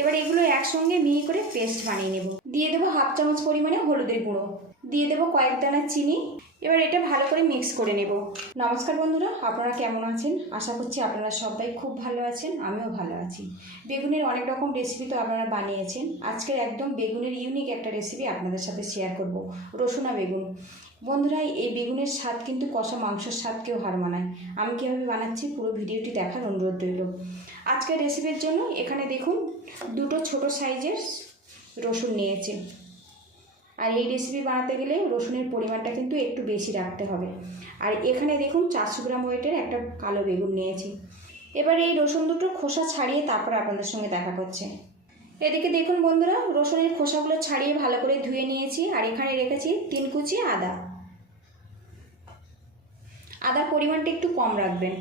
এবার এগুলো একসঙ্গে মিহি করে পেস্ট বানিয়ে নেব। দিয়ে দেবো হাফ চামচ পরিমাণে হলুদের গুঁড়ো, দিয়ে দেবো কয়েক দানা চিনি। এবার এটা ভালো করে মিক্স করে নেব। নমস্কার বন্ধুরা, আপনারা কেমন আছেন? আশা করছি আপনারা সবাই খুব ভালো আছেন, আমিও ভালো আছি। বেগুনের অনেক রকম রেসিপি তো আপনারা বানিয়েছেন। আজকের একদম বেগুনের ইউনিক একটা রেসিপি আপনাদের সাথে শেয়ার করব, রসুনা বেগুন। বন্ধুরা, এই বেগুনের স্বাদ কিন্তু কষা মাংসের স্বাদকেও হার মানায়। আমি কীভাবে বানাচ্ছি পুরো ভিডিওটি দেখার অনুরোধ রইল। আজকের রেসিপির জন্য এখানে দেখুন দুটো ছোট সাইজের রসুন নিয়েছি। আর এই রেসিপি বানাতে গেলে রসুনের পরিমাণটা কিন্তু একটু বেশি রাখতে হবে। আর এখানে দেখুন 400 গ্রাম ওয়েটের একটা কালো বেগুন নিয়েছি। এবার এই রসুন দুটো খোসা ছাড়িয়ে তারপর আপনাদের সঙ্গে দেখা করছে। এদিকে দেখুন বন্ধুরা, রসুনের খোসাগুলো ছাড়িয়ে ভালো করে ধুয়ে নিয়েছি। আর এখানে রেখেছি 3 কুচি আদা। আদার পরিমাণটা একটু কম রাখবেন।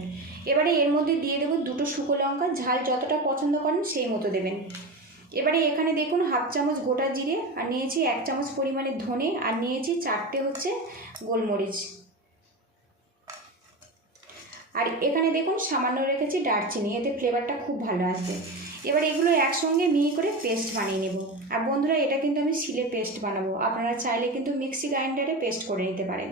এবারে এর মধ্যে দিয়ে দেবো দুটো শুকনো লঙ্কা, ঝাল যতটা পছন্দ করেন সেই মতো দেবেন। এবারে এখানে দেখুন হাফ চামচ গোটা জিরে, আর নিয়েছি 1 চামচ পরিমাণে ধনে, আর নিয়েছি 4টে হচ্ছে গোলমরিচ। আর এখানে দেখুন সামান্য রেখেছি দারচিনি, এতে ফ্লেভারটা খুব ভালো আসবে। এবার এগুলো একসঙ্গে মিহি করে পেস্ট বানিয়ে নেব। আর বন্ধুরা, এটা কিন্তু আমি শিলে পেস্ট বানাবো, আপনারা চাইলে কিন্তু মিক্সি গ্রাইন্ডারে পেস্ট করে নিতে পারেন।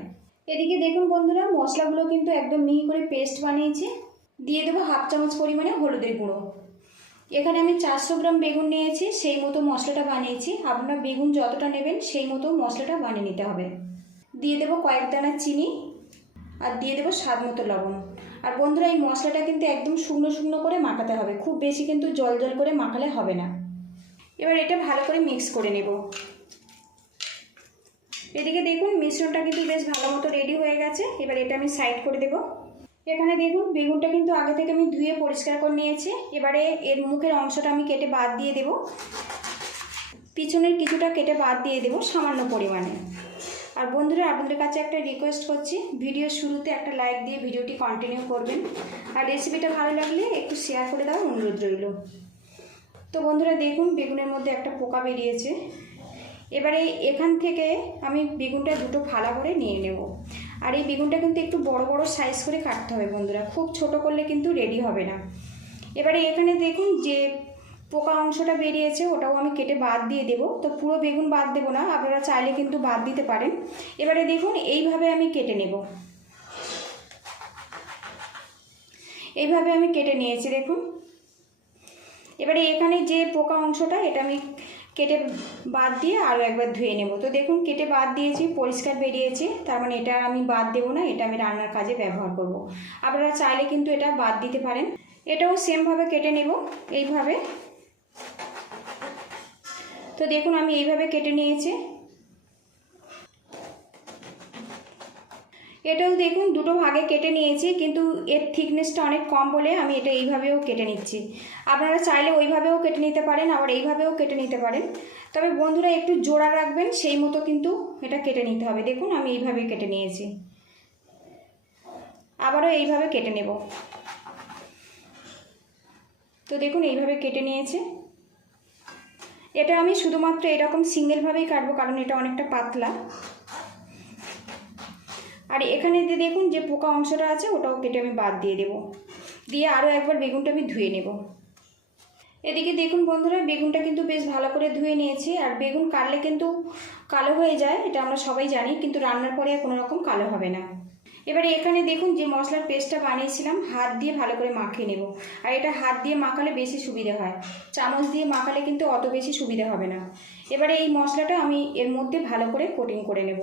এদিকে দেখুন বন্ধুরা, মশলাগুলো কিন্তু একদম মিহি করে পেস্ট বানিয়েছি। দিয়ে দেবো হাফ চামচ পরিমাণে হলুদের গুঁড়ো। এখানে আমি 400 গ্রাম বেগুন নিয়েছি, সেই মতো মশলাটা বানিয়েছি। আপনারা বেগুন যতটা নেবেন সেই মতো মশলাটা বানিয়ে নিতে হবে। দিয়ে দেবো কয়েক দানা চিনি, আর দিয়ে দেবো স্বাদ মতো লবণ। আর বন্ধুরা, এই মশলাটা কিন্তু একদম শুকনো শুকনো করে মাখাতে হবে, খুব বেশি কিন্তু জল জল করে মাখালে হবে না। এবার এটা ভালো করে মিক্স করে নেব। এদিকে দেখুন মিশ্রণটা কিন্তু বেশ ভালো মতো রেডি হয়ে গেছে। এবার এটা আমি সাইড করে দেব। এখানে দেখুন বেগুনটা কিন্তু আগে থেকে আমি ধুয়ে পরিষ্কার করে নিয়েছি। এবারে এর মুখের অংশটা আমি কেটে বাদ দিয়ে দেব, পিছনের কিছুটা কেটে বাদ দিয়ে দেব সামান্য পরিমাণে। আর বন্ধুরা, আপনাদের কাছে একটা রিকোয়েস্ট করছি, ভিডিওর শুরুতে একটা লাইক দিয়ে ভিডিওটি কন্টিনিউ করবেন। আর রেসিপিটা ভালো লাগলে একটু শেয়ার করে দেওয়ার অনুরোধ রইল। তো বন্ধুরা দেখুন বেগুনের মধ্যে একটা পোকা বেরিয়েছে। এবারে এখান থেকে আমি বেগুনটা দুটো ফালা করে নিয়ে নেব। আর এই বেগুনটা কিন্তু একটু বড় বড় সাইজ করে কাটতে হবে বন্ধুরা, খুব ছোট করলে কিন্তু রেডি হবে না। এবারে এখানে দেখুন যে পোকা অংশটা বেরিয়েছে ওটাও আমি কেটে বাদ দিয়ে দেব। তো পুরো বেগুন বাদ দেবো না, আপনারা চাইলে কিন্তু বাদ দিতে পারেন। এবারে দেখুন এইভাবে আমি কেটে নেব। এইভাবে আমি কেটে নিয়েছি দেখুন। এবারে এখানে যে পোকা অংশটা এটা আমি কেটে বাদ দিয়ে আরও একবার ধুয়ে নেব। তো দেখুন কেটে বাদ দিয়েছি, পরিষ্কার বেরিয়েছে, তার মানে এটা আমি বাদ দেবো না, এটা আমি রান্নার কাজে ব্যবহার করব। আপনারা চাইলে কিন্তু এটা বাদ দিতে পারেন। এটাও সেমভাবে কেটে নেব এইভাবে। তো দেখুন আমি এইভাবে কেটে নিয়েছি। এটাও দেখুন দুটো ভাগে কেটে নিয়েছি, কিন্তু এর থিকনেসটা অনেক কম বলে আমি এটা এইভাবেও কেটে নিচ্ছি। আপনারা চাইলে ওইভাবেও কেটে নিতে পারেন, আবার এইভাবেও কেটে নিতে পারেন। তবে বন্ধুরা একটু জোড়া রাখবেন, সেই মতো কিন্তু এটা কেটে নিতে হবে। দেখুন আমি এইভাবে কেটে নিয়েছি, আবারও এইভাবে কেটে নেব। তো দেখুন এইভাবে কেটে নিয়েছি। এটা আমি শুধুমাত্র এরকম সিঙ্গেলভাবেই কাটবো, কারণ এটা অনেকটা পাতলা। আর এখানে দেখুন যে পোকা অংশটা আছে ওটাও কেটে আমি বাদ দিয়ে দেব, দিয়ে আরও একবার বেগুনটা আমি ধুয়ে নেব। এদিকে দেখুন বন্ধুরা, বেগুনটা কিন্তু বেশ ভালো করে ধুয়ে নিয়েছি। আর বেগুন কাটলে কিন্তু কালো হয়ে যায়, এটা আমরা সবাই জানি, কিন্তু রান্নার পরে কোনো রকম কালো হবে না। এবারে এখানে দেখুন যে মশলার পেস্টটা বানিয়েছিলাম, হাত দিয়ে ভালো করে মাখিয়ে নেব। আর এটা হাত দিয়ে মাখালে বেশি সুবিধা হয়, চামচ দিয়ে মাখালে কিন্তু অত বেশি সুবিধা হবে না। এবারে এই মশলাটা আমি এর মধ্যে ভালো করে কোটিং করে নেব।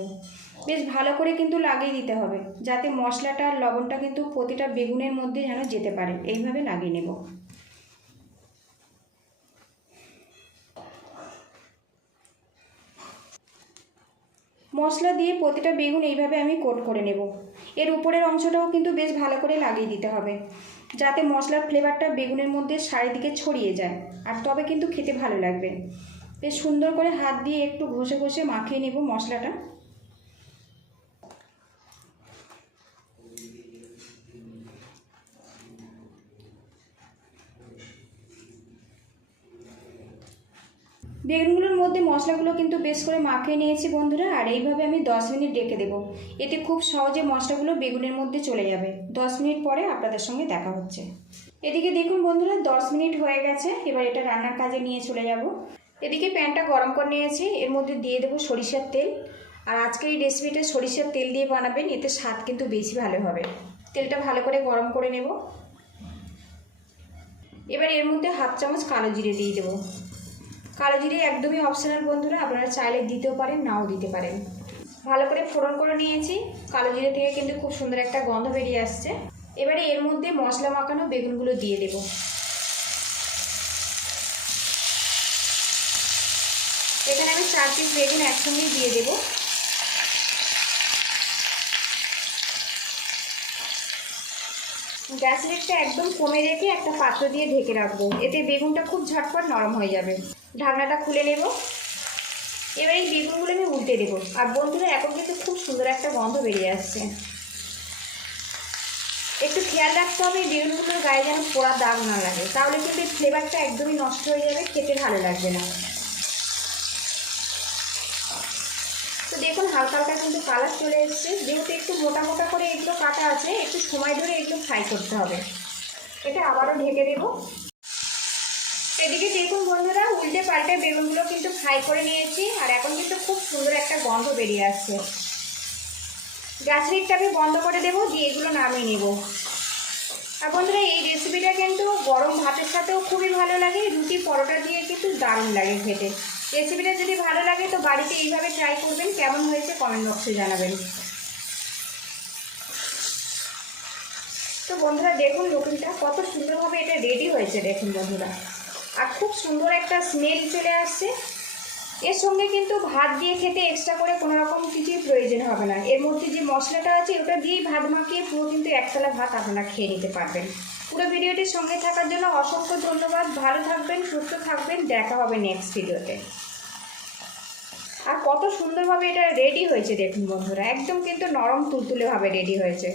বেশ ভালো করে কিন্তু লাগিয়ে দিতে হবে, যাতে মশলাটা আর লবণটা কিন্তু প্রতিটা বেগুনের মধ্যে যেন যেতে পারে, এইভাবে লাগিয়ে নেব। মশলা দিয়ে প্রতিটা বেগুন এইভাবে আমি কোট করে নেব। এর উপরের অংশটাও কিন্তু বেশ ভালো করে লাগিয়ে দিতে হবে, যাতে মশলার ফ্লেভারটা বেগুনের মধ্যে চারিদিকে ছড়িয়ে যায়, আর তবে কিন্তু খেতে ভালো লাগবে। বেশ সুন্দর করে হাত দিয়ে একটু ঘষে ঘষে মাখিয়ে নেব মশলাটা। বেগুনগুলোর মধ্যে মশলাগুলো কিন্তু বেশ করে মাখিয়ে নিয়েছি বন্ধুরা। আর এইভাবে আমি 10 মিনিট রেখে দেবো, এতে খুব সহজে মশলাগুলো বেগুনের মধ্যে চলে যাবে। 10 মিনিট পরে আপনাদের সঙ্গে দেখা হচ্ছে। এদিকে দেখুন বন্ধুরা 10 মিনিট হয়ে গেছে। এবার এটা রান্নার কাজে নিয়ে চলে যাব। এদিকে প্যানটা গরম করে নিয়েছি, এর মধ্যে দিয়ে দেবো সরিষার তেল। আর আজকের এই রেসিপিটা সরিষার তেল দিয়ে বানাবেন, এতে স্বাদ কিন্তু বেশি ভালো হবে। তেলটা ভালো করে গরম করে নেব। এবার এর মধ্যে 1/2 চামচ কালো জিরে দিয়ে দেবো। কালো জিরে একদমই অপশনাল বন্ধুরা, আপনারা চাইলে দিতেও পারেন, নাও দিতে পারেন। ভালো করে ফোড়ন করে নিয়েছি। কালো জিরে থেকে কিন্তু খুব সুন্দর একটা গন্ধ বেরিয়ে আসছে। এবারে এর মধ্যে মশলা মাখানো বেগুনগুলো দিয়ে দেব। এখানে আমি 4 পিস বেগুন একসঙ্গেই দিয়ে দেব। গ্যাস রেটটা একদম কমে রেখে একটা পাত্র দিয়ে ঢেকে রাখবো, এতে বেগুনটা খুব ঝটপট নরম হয়ে যাবে। ঢাকনাটা খুলে নেব। এবার এই বেগুনগুলো আমি উল্টে দেবো। আর বন্ধুরা এখন কিন্তু খুব সুন্দর একটা গন্ধ বেরিয়ে আসছে। একটু খেয়াল রাখতে হবে বেগুনগুলোর গায়ে যেন পোড়া দাগ না লাগে, তাহলে কিন্তু এই ফ্লেভারটা একদমই নষ্ট হয়ে যাবে, খেতে ভালো লাগবে না। তো দেখুন হালকা হালকা কিন্তু কালার চলে এসছে। যেহেতু একটু মোটা মোটা করে এগুলো কাটা আছে, একটু সময় ধরে এগুলো ফ্রাই করতে হবে। এটা আবারও ঢেকে দেবো। এদিকে দেখুন বন্ধুরা উল্টে পাল্টে বেগুনগুলো কিন্তু ফ্রাই করে নিয়েছি, আর এখন কিন্তু খুব সুন্দর একটা গন্ধ বেরিয়ে আসছে। গ্যাস রেটটাকে বন্ধ করে দেবো, দিয়ে এগুলো নামিয়ে নেব। আর বন্ধুরা এই রেসিপিটা কিন্তু গরম ভাতের সাথেও খুবই ভালো লাগে, রুটি পরোটা দিয়ে কিন্তু দারুণ লাগে খেতে। রেসিপিটা যদি ভালো লাগে তো বাড়িতে এইভাবে ট্রাই করবেন, কেমন হয়েছে কমেন্ট বক্সে জানাবেন। তো বন্ধুরা দেখুন রুটিটা কত সুন্দরভাবে এটা রেডি হয়েছে, দেখুন বন্ধুরা। আর খুব সুন্দর একটা স্মেল চলে আসছে। এর সঙ্গে কিন্তু ভাত দিয়ে খেতে এক্সট্রা করে কোনো রকম কিছুই প্রয়োজন হবে না। এর মধ্যে যে মশলাটা আছে ওটা দিয়েই ভাত মাখিয়ে পুরো কিন্তু একতলা ভাত আপনারা খেয়ে নিতে পারবেন। পুরো ভিডিওটির সঙ্গে থাকার জন্য অসংখ্য ধন্যবাদ। ভালো থাকবেন, সুস্থ থাকবেন, দেখা হবে নেক্সট ভিডিওতে। আর কত সুন্দরভাবে এটা রেডি হয়েছে দেখুন বন্ধুরা, একদম কিন্তু নরম তুলতুলেভাবে রেডি হয়েছে।